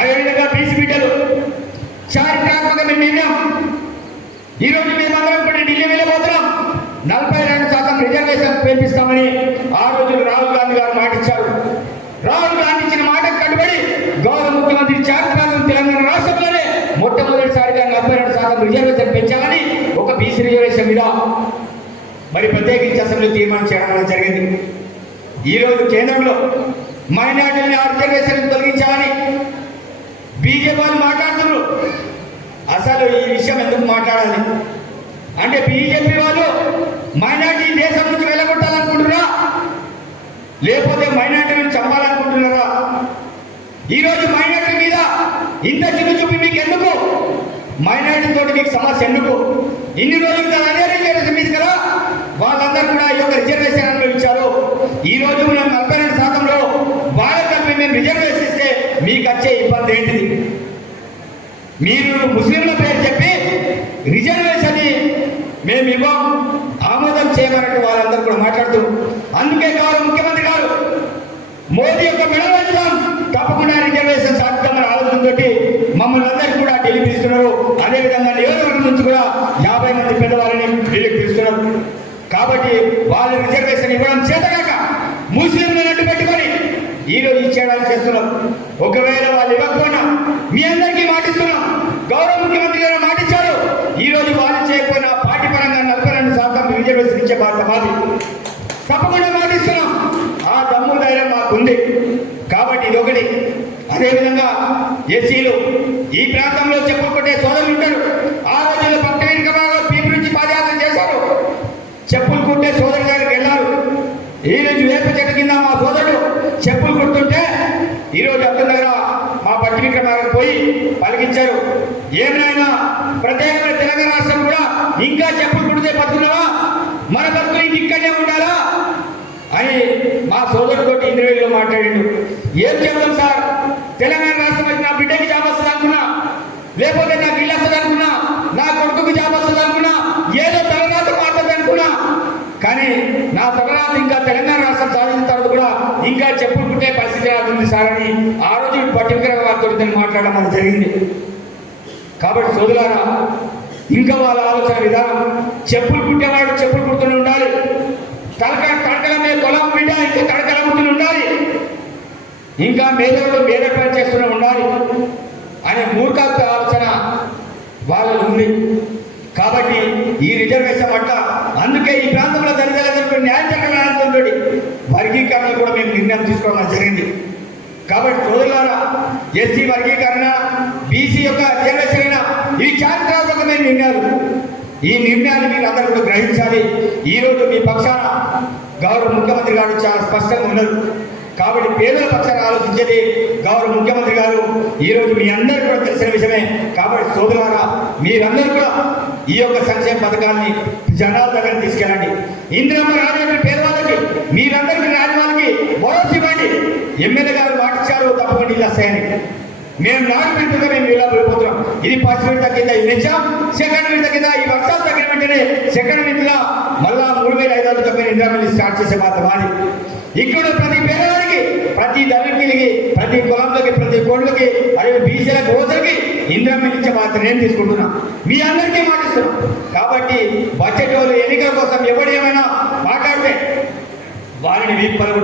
అదేవిధంగా బీసీ బిడ్డలు చారిత్రాత్మకమైన నిర్ణయం ఈరోజు మేమందరం కూడా ఢిల్లీ వెళ్ళిపోతున్నాం నలభై రెండు శాతం రిజర్వేషన్ పెంపిస్తామని ఆ రోజు రాహుల్ గాంధీ గారు మాట ఇచ్చారు రాహుల్ గాంధీ ఇచ్చిన మాటకు కట్టుబడి గౌరవ ముఖ్యమంత్రి చారిత్రాత్మక తెలంగాణ రాష్ట్రంలోనే మొట్టమొదటిసారిగా నలభై రెండు శాతం రిజర్వేషన్ పెంచాలని ఒక బీసీ రిజర్వేషన్ మీద మరి ప్రత్యేకించి అసెంబ్లీ తీర్మానం చేయడం అనేది జరిగింది. ఈరోజు కేంద్రంలో మైనార్టీని ఆ రిజర్వేషన్ తొలగించాలని బీజేపీ వాళ్ళు మాట్లాడుతున్నారు అసలు ఈ విషయం ఎందుకు మాట్లాడాలి? అంటే బీజేపీ వాళ్ళు మైనార్టీ దేశం నుంచి వెళ్ళగొట్టాలనుకుంటున్నారా? లేకపోతే మైనార్టీలను చంపాలనుకుంటున్నారా? ఈరోజు మైనార్టీ మీద ఇంత చిన్న చూపి మీకు ఎందుకు మైనార్టీ తోటి మీకు సమస్య ఎందుకు? ఇన్ని రోజులు కదా అదే రిజర్వేషన్ మీద కదా? వాళ్ళందరూ కూడా ఈ యొక్క రిజర్వేషన్ అనుభవించారు. ఈ రోజు మనం నలభై రెండు శాతంలో వాళ్ళ తప్పి మేము రిజర్వేషన్ ఇస్తే మీకు వచ్చే ఇబ్బంది ఏంటిది? మీరు ముస్లింల పేరు చెప్పి రిజర్వేషన్ మేము ఇవ్వం ఆమోదం చేయమన్నట్టు వాళ్ళందరూ కూడా మాట్లాడుతూ అందుకే కాదు ముఖ్యమంత్రి గారు మోదీ యొక్క మెడవేస్తాం తప్పకుండా రిజర్వేషన్ సాధిస్తామని ఆలోచనతోటి మమ్మల్ని అందరికీ కూడా ఢిల్లీ పిలుస్తున్నారు అదేవిధంగా నియోజకవర్గం నుంచి కూడా యాభై మంది పెద్దవాళ్ళని ఢిల్లీకి పిలుస్తున్నారు కాబట్టి వాళ్ళు రిజర్వేషన్ ఇవ్వడం చేతగాక ముస్లింలను అడ్డు పెట్టుకొని ఈ ఇచ్చేయడానికి చేస్తున్నాం ఒకవేళ వాళ్ళు ఇవ్వకపోయినా మీ అందరూ వచ్చే ఇచ్చే బాధ్యత మాది. తప్పకుండా మాటిస్తున్నాం. ఆ దమ్ము ధైర్యం మాకుంది. కాబట్టి ఇది ఒకటి అదేవిధంగా ఎస్సీలు ఈ ప్రాంతంలో చెప్పుకుంటే సోదరులు ఉంటారు. ఆ రోజుల్లో పక్క వెనుక భాగం పీపీ నుంచి పాదయాత్ర చేశారు. చెప్పులు కుట్టే సోదరు దగ్గరికి వెళ్ళారు. ఈ రోజు వేప చెట్టు కింద మా సోదరుడు చెప్పులు కుడుతుంటే ఈ రోజు దగ్గర మా పట్టి విక్రమార్క పోయి పలికించారు. ఏమైనా ప్రత్యేకమైన తెలంగాణ రాష్ట్రం కూడా ఇంకా చెప్పులు కుడితే బతుకున్నావా? మన బతుకులు ఇంక ఇక్కడనే ఉండాలా? అని మా సోదరుడితోటి ఇంటర్వ్యూలో మాట్లాడిండు. ఏం చెప్తాం సార్? తెలంగాణ రాష్ట్రం వచ్చి నా బిడ్డకి జాబ్ వస్తుంది అనుకున్నా. లేకపోతే నాకు ఇల్లు వస్తుంది అనుకున్నా. నా కొడుకుకి జాబ్ వస్తుంది అనుకున్నా. ఏదో తెలంగాణ మాట్లాడదు అనుకున్నా. కానీ నా తొలరాత ఇంకా తెలంగాణ రాష్ట్రం సాధించిన తర్వాత కూడా ఇంకా చెప్పుకుంటే పరిస్థితి రాదుంది సార్ అని ఆ రోజు పర్టికులర్ వారితో మాట్లాడడం జరిగింది. కాబట్టి సోదరులారా ఇంకా వాళ్ళ ఆలోచన విధానం. చెప్పులు కుట్టేవాడు చెప్పులు కుడుతూనే ఉండాలి. తడక తడకల మీద పొలం బిడ్డ ఇంకా తడకల ఉండాలి. ఇంకా మేధవుడు మేధ పని చేస్తూనే ఉండాలి అనే మూర్ఖత్వ ఆలోచన వాళ్ళలో ఉంది. కాబట్టి ఈ రిజర్వేషన్ పట్ల అందుకే ఈ ప్రాంతంలో దళితులందరికీ న్యాయ చట్టం వర్గీకరణలు కూడా మేము నిర్ణయం తీసుకోవడం జరిగింది. కాబట్టి సోదరులారా ఎస్సీ వర్గీకరణ బీసీ యొక్క రిజర్వేషన్ అయినా ఇవి చారిత్రాత్మకమైన నిర్ణయాలు. ఈ నిర్ణయాన్ని మీరు అందరూ కూడా గ్రహించాలి. ఈ రోజు మీ పక్షాన గౌరవ ముఖ్యమంత్రి గారు చాలా స్పష్టంగా ఉన్నారు. కాబట్టి పేదల పక్షాన్ని ఆలోచించేది గౌరవ ముఖ్యమంత్రి గారు. ఈ రోజు మీ అందరికీ కూడా తెలిసిన విషయమే. కాబట్టి సోదరులారా మీరందరూ కూడా ఈ యొక్క సంక్షేమ పథకాన్ని జనాల దగ్గర తీసుకెళ్ళండి. ఇందిరమ్మ రాజు పేదవాళ్ళకి మీరందరికీ రాని వాళ్ళకి భరోసా ఇవ్వండి. ఎమ్మెల్యే గారు మాటిచ్చారు తప్పకుండా ఇల్లు వస్తాయని మేము నాలుగు విడతగా మేము ఇలా వెళ్ళిపోతున్నాం. ఇది ఫస్ట్ విడత కింద ఇది ఇచ్చాం సెకండ్ విడత కింద ఈ వర్షాలు తగ్గిన వెంటనే సెకండ్ విడతగా మళ్ళా మూడు వేల ఐదు వందల తొమ్మిది ఇంద్రామిల్లి స్టార్ట్ చేసే మాత్రం మాది ఇక్కడ ప్రతి పేదవాడికి ప్రతి దళితులకి ప్రతి కులంలోకి ప్రతి కోళ్ళకి అదే బీసీల గోసలకి ఇంద్రామిల్లి ఇచ్చే మాత్రం నేను తీసుకుంటున్నా. మీ అందరికీ మాటిస్తున్నాం కాబట్టి బడ్జెట్ వాళ్ళు ఎన్నికల కోసం ఎవడేమైనా మాట్లాడితే వారిని వీపు పలుకుంటారు